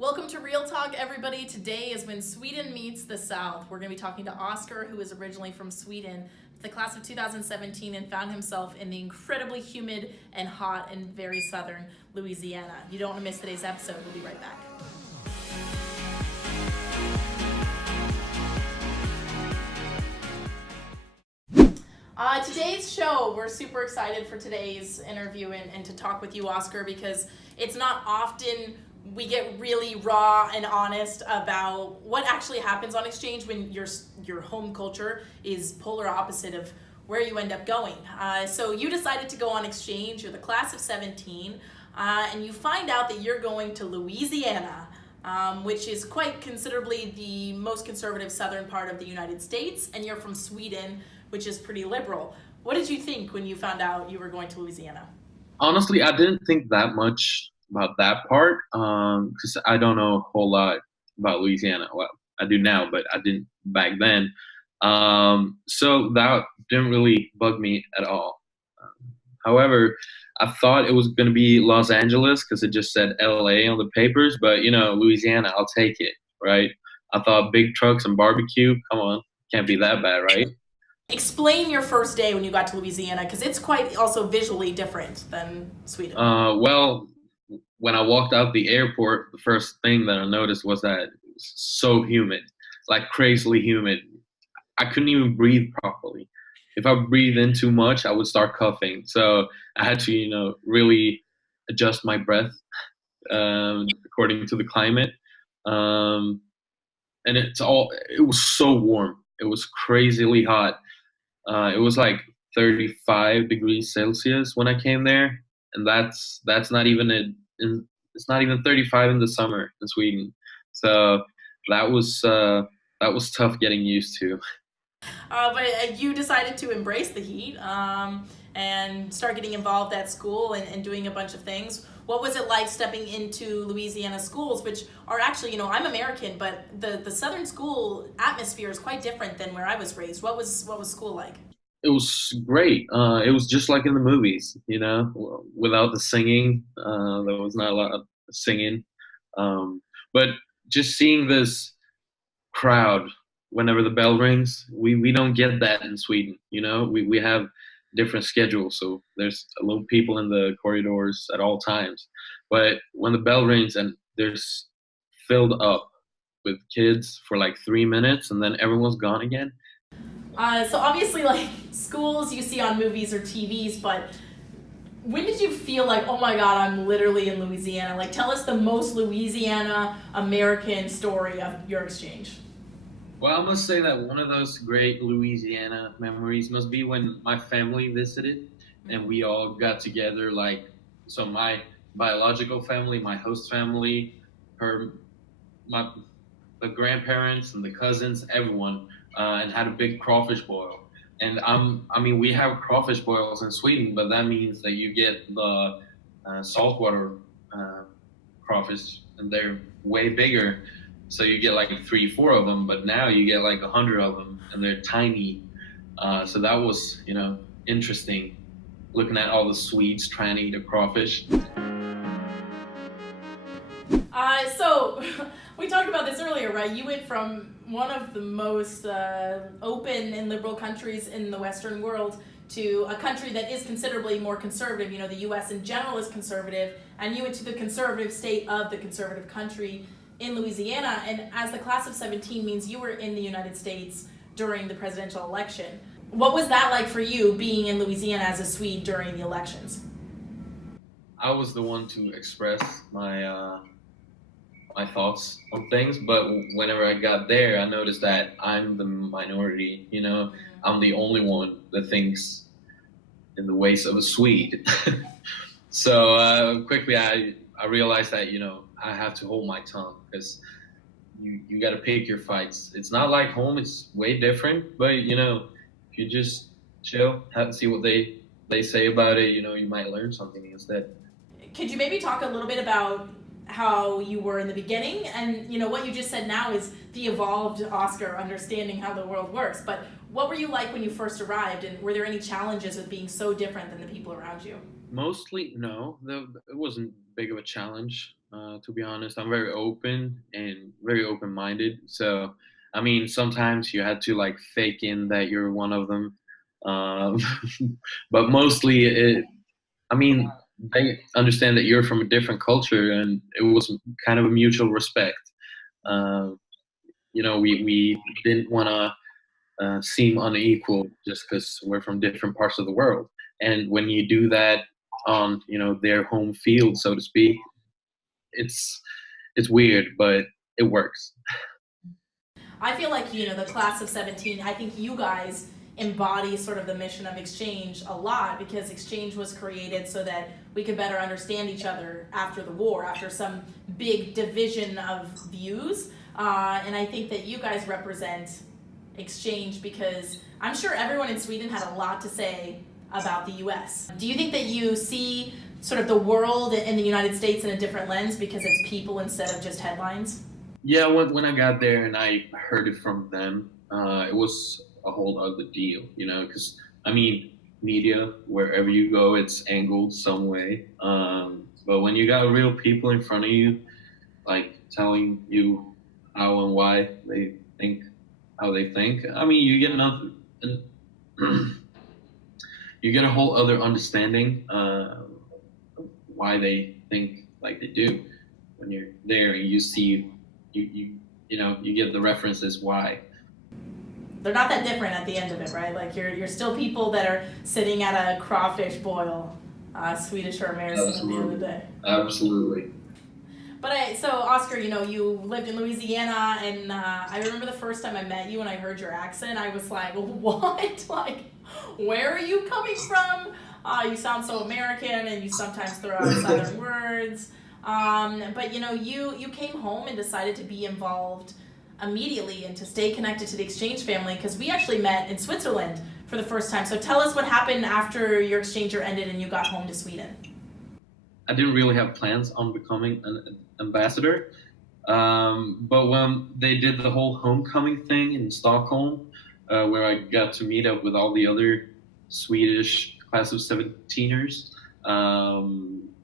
Welcome to Real Talk, everybody. Today is when Sweden meets the South. We're going to be talking to Oskar, who is originally from Sweden, the class of 2017, and found himself in the incredibly humid and hot and very southern Louisiana. You don't want to miss today's episode. We'll be right back. Today's show, we're super excited for today's interview and to talk with you, Oskar, because it's not often we get really raw and honest about what actually happens on exchange when your home culture is polar opposite of where you end up going. So you decided to go on exchange. You're the class of 17, and you find out that you're going to Louisiana, which is quite considerably the most conservative southern part of the United States, and you're from Sweden, which is pretty liberal. What did you think when you found out you were going to Louisiana? Honestly, I didn't think that much about that part because I don't know a whole lot about Louisiana. Well, I do now, but I didn't back then. So that didn't really bug me at all. However, I thought it was going to be Los Angeles because it just said LA on the papers, but Louisiana, I'll take it, right? I thought big trucks and barbecue, come on, can't be that bad, right? Explain your first day when you got to Louisiana, because it's quite also visually different than Sweden. Well, when I walked out the airport, the first thing that I noticed was that it was so humid, like crazily humid. I couldn't even breathe properly. If I breathed in too much, I would start coughing. So I had to, really adjust my breath according to the climate. And it was so warm. It was crazily hot. It was like 35 degrees Celsius when I came there, and that's not even it's not even 35 in the summer in Sweden. So that was tough getting used to. But you decided to embrace the heat and start getting involved at school and doing a bunch of things. What was it like stepping into Louisiana schools, which are actually, I'm American, but the Southern school atmosphere is quite different than where I was raised. What was school like? It was great. It was just like in the movies, without the singing. There was not a lot of singing. But just seeing this crowd whenever the bell rings, we don't get that in Sweden. We have different schedules, so there's a little people in the corridors at all times. But when the bell rings and there's filled up with kids for like 3 minutes and then everyone's gone again. So obviously, like schools you see on movies or TVs, but when did you feel like, oh my God, I'm literally in Louisiana? Like, tell us the most Louisiana American story of your exchange. Well, I must say that one of those great Louisiana memories must be when my family visited and we all got together. So my biological family, my host family, the grandparents and the cousins, everyone, and had a big crawfish boil. And we have crawfish boils in Sweden, but that means that you get the saltwater crawfish, and they're way bigger. So you get like 3, 4 of them, but now you get like 100 of them, and they're tiny. So that was, interesting, looking at all the Swedes trying to eat a crawfish. So we talked about this earlier, right? You went from one of the most open and liberal countries in the Western world to a country that is considerably more conservative. The U.S. in general is conservative, and you went to the conservative state of the conservative country in Louisiana, and as the class of 17 means you were in the United States during the presidential election. What was that like for you, being in Louisiana as a Swede during the elections? I was the one to express my thoughts on things, but whenever I got there, I noticed that I'm the minority. I'm the only one that thinks in the ways of a Swede. So quickly, I realized that I have to hold my tongue because you got to pick your fights. It's not like home; it's way different. But if you just chill, see what they say about it, you might learn something instead. Could you maybe talk a little bit about how you were in the beginning, and what you just said now is the evolved Oskar understanding how the world works, but what were you like when you first arrived, and were there any challenges with being so different than the people around you? Mostly, no. It wasn't big of a challenge. To be honest. I'm very open and very open-minded. So, I mean, sometimes you had to like fake in that you're one of them. Um, but mostly, I mean, they understand that you're from a different culture, and it was kind of a mutual respect. Um, we didn't want to seem unequal just because we're from different parts of the world. And when you do that on, their home field, so to speak, it's it's weird, but it works. I feel like, the class of 17, I think you guys embody sort of the mission of exchange a lot because exchange was created so that we could better understand each other after the war, after some big division of views. And I think that you guys represent exchange because I'm sure everyone in Sweden had a lot to say about the US. Do you think that you see sort of the world in the United States in a different lens because it's people instead of just headlines? Yeah, when I got there and I heard it from them, it was a whole other deal, because I mean, media, wherever you go, it's angled some way. But when you got real people in front of you, like telling you how and why they think how they think, I mean, you get another, you get a whole other understanding why they think like they do when you're there and you see you get the references why. They're not that different at the end of it, right? Like you're still people that are sitting at a crawfish boil, Swedish or American at the end of the day. Absolutely. But so Oskar, you lived in Louisiana, and I remember the first time I met you and I heard your accent, I was like, what? Like, where are you coming from? You sound so American, and you sometimes throw out Southern words. But you came home and decided to be involved immediately and to stay connected to the exchange family because we actually met in Switzerland for the first time. So tell us what happened after your exchange year ended and you got home to Sweden. I didn't really have plans on becoming an ambassador, but when they did the whole homecoming thing in Stockholm, where I got to meet up with all the other Swedish class of 17ers,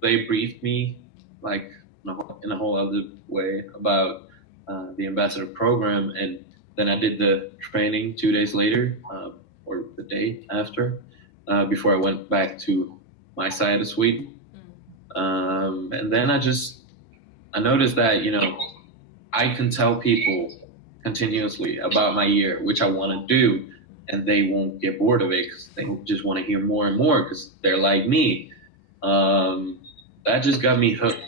they briefed me like in a whole other way about the ambassador program, and then I did the training 2 days later, or the day after, before I went back to my side of Sweden. And then I noticed that I can tell people continuously about my year, which I want to do, and they won't get bored of it because they just want to hear more and more because they're like me. That just got me hooked.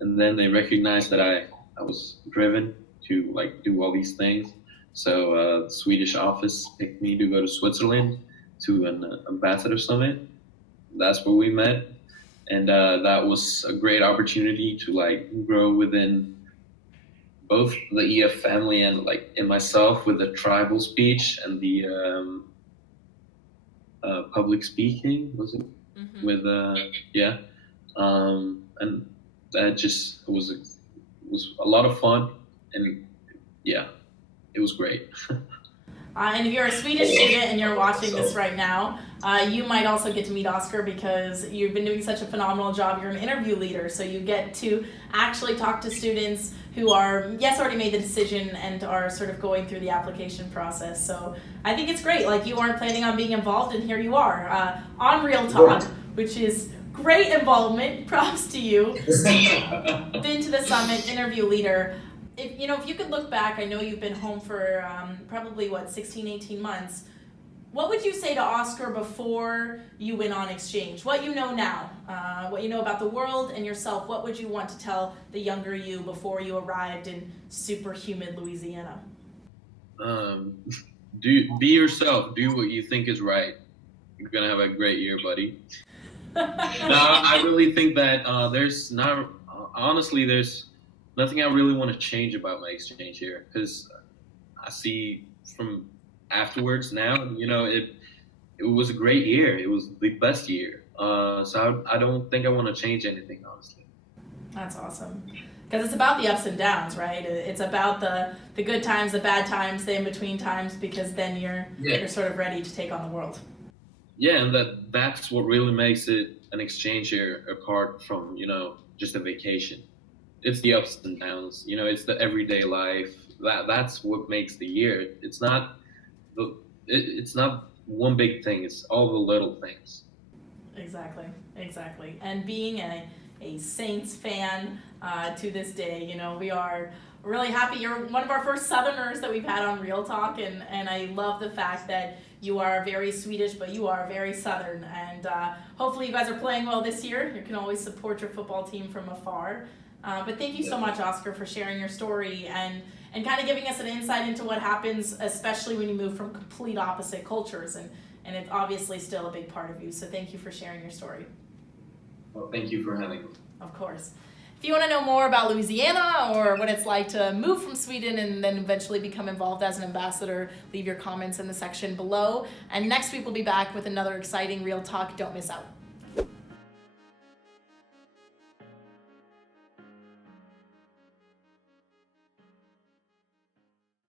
And then they recognized that I was driven to like do all these things. So the Swedish office picked me to go to Switzerland to an ambassador summit. That's where we met, and that was a great opportunity to like grow within both the EF family and like in myself with the tribal speech and the public speaking. Was it with yeah, and that just was a lot of fun, and yeah, it was great. And if you're a Swedish student and you're watching this right now, you might also get to meet Oskar because you've been doing such a phenomenal job. You're an interview leader, so you get to actually talk to students who are, yes, already made the decision and are sort of going through the application process. So I think it's great. Like, you weren't planning on being involved, and here you are on Real Talk, which is great involvement. Props to you. Been to the summit, interview leader. If you could look back, I know you've been home for probably 16, 18 months. What would you say to Oskar before you went on exchange? What you know now, what you know about the world and yourself, what would you want to tell the younger you before you arrived in super humid Louisiana? Be yourself. Do what you think is right. You're gonna have a great year, buddy. No, I really think that there's nothing I really want to change about my exchange here because I see from afterwards now, it was a great year. It was the best year. So I don't think I want to change anything, honestly. That's awesome. Because it's about the ups and downs, right? It's about the good times, the bad times, the in-between times, because then you're sort of ready to take on the world. Yeah, and that's what really makes it an exchange year apart from, just a vacation. It's the ups and downs. You know, it's the everyday life. That's what makes the year. It's not one big thing. It's all the little things. Exactly. And being a Saints fan to this day, you know, we are really happy. You're one of our first Southerners that we've had on Real Talk, and I love the fact that you are very Swedish, but you are very Southern. And hopefully you guys are playing well this year. You can always support your football team from afar. But thank you so much, Oskar, for sharing your story and kind of giving us an insight into what happens, especially when you move from complete opposite cultures. And it's obviously still a big part of you. So thank you for sharing your story. Well, thank you for having me. Of course. If you want to know more about Louisiana or what it's like to move from Sweden and then eventually become involved as an ambassador, leave your comments in the section below. And next week we'll be back with another exciting Real Talk. Don't miss out.